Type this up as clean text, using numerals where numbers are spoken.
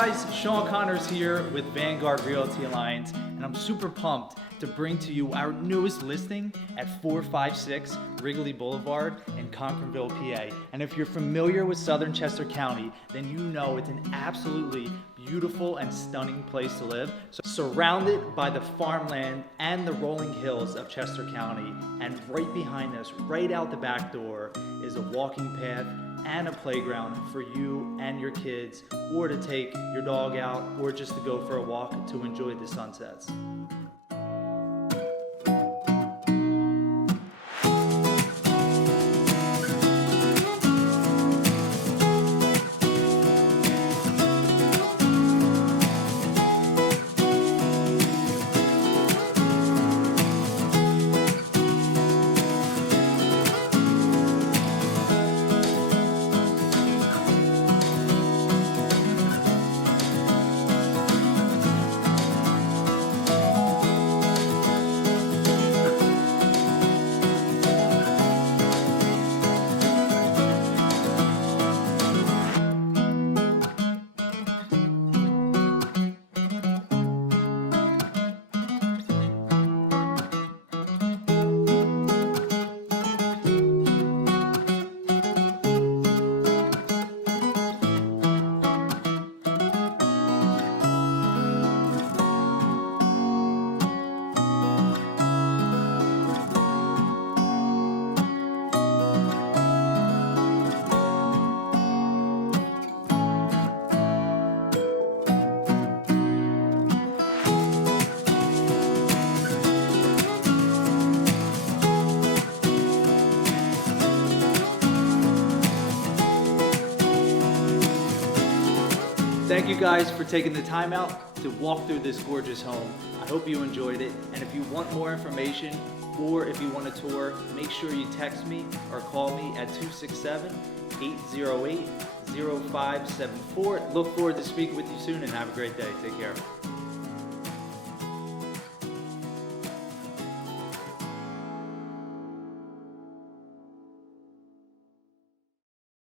guys, Sean Connors here with Vanguard Realty Alliance, and I'm super pumped to bring to you our newest listing at 456 Wrigley Boulevard in Cochranville, PA. And if you're familiar with Southern Chester County, then you know it's an absolutely beautiful and stunning place to live. So, surrounded by the farmland and the rolling hills of Chester County, and right behind us, right out the back door, is a walking path and a playground for you and your kids, or to take your dog out, or just to go for a walk to enjoy the sunsets. Thank you guys for taking the time out to walk through this gorgeous home. I hope you enjoyed it, and if you want more information or if you want a tour, make sure you text me or call me at 267-808-0574. Look forward to speaking with you soon, and have a great day. Take care.